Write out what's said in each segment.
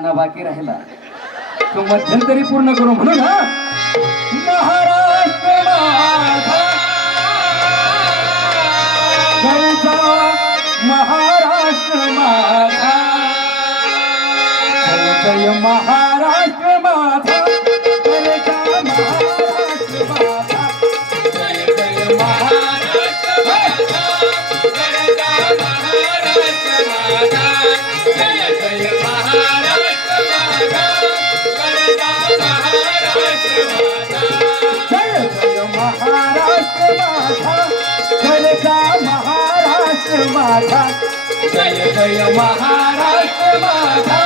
गाणं बाकी राहिला. तो मध्यंतरी पूर्ण करू म्हणून महाराष्ट्र महाराष्ट्र महाराष्ट्र माझा. महाराष्ट्र. माझा जय जय महाराष्ट्र माझा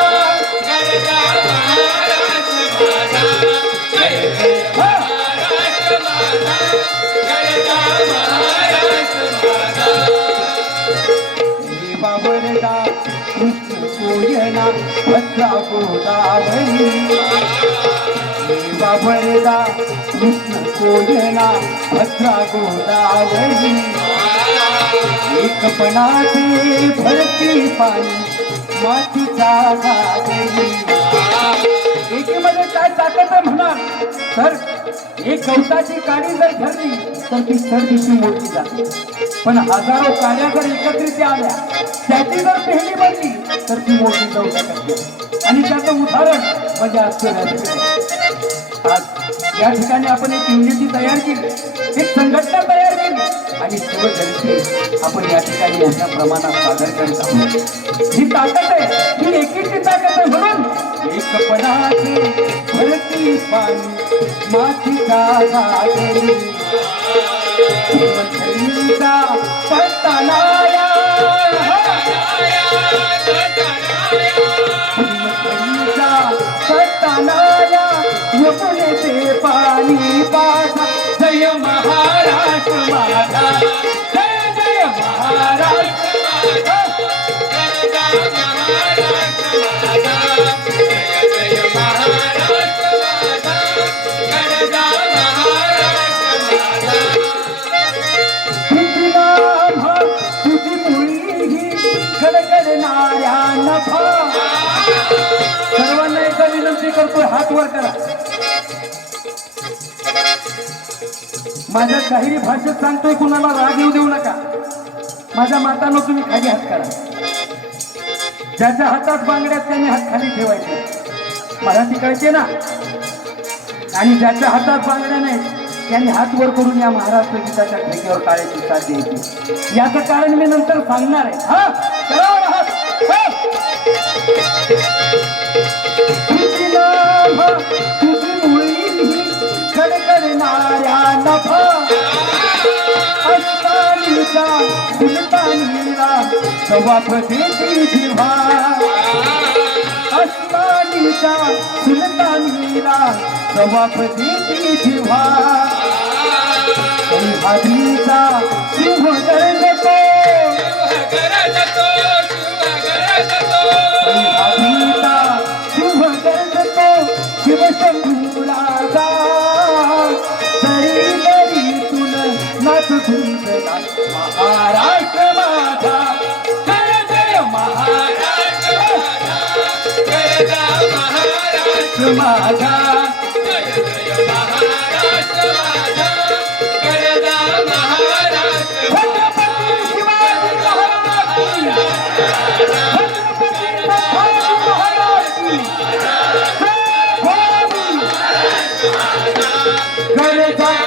जय जय महाराष्ट्र माझा जय जय महाराष्ट्र माझा जय जय महाराष्ट्र देवा बाबरदा कृष्ण कोयना भद्रा गोदावरी बाबरदा कृष्ण कोयना भद्रा गोदावरी एकपणाचे भरती पाणी मातीचा एकीमध्ये म्हणजे काय ताकद म्हणा तर एक गवताची काडी जर ठरली तर ती सर्दीची मोठी जाते. पण हजारो काड्या जर एकत्रित आल्या त्याची जर पेहली बनली तर ती मोठी जाऊ आणि त्याचं उदाहरण म्हणजे आज या ठिकाणी आपण एक युनिटी तयार केली. एक संघटना तयार आणि शिवजयंती आपण या ठिकाणी मोठ्या प्रमाणात सादर करीत आहोत. ही ताकद आहे ही एकीची ताकद आहे म्हणून एक पणाचे भरती पाणी मातीचा घागरी मंथनीचा पत्तालाया मंथनीचा पत्तालाया यमुनेचे पाणी. गडगडणाऱ्या नफा. सर्वांना एकदा विनंती करतोय हात वर करा. माझ्या शाहिरी भाषेत सांगतोय कुणाला राग येऊ देऊ नका. माझ्या मातांनो तुम्ही खाली हात करा. ज्याच्या हातात बांगड्यात त्यांनी हात खाली ठेवायचे. मराठी कळते ना. आणि ज्याच्या हातात बांगड्या नाही त्यांनी हात वर करून या महाराष्ट्र गीताच्या ठेक्यावर टाळ्याची साथ द्यायची. याचं कारण मी नंतर सांगणार आहे. हा? देती जिव्हा अस्तानीचा सुलतानीला जबाब जिव्हा हातीचा सिंह Let it die.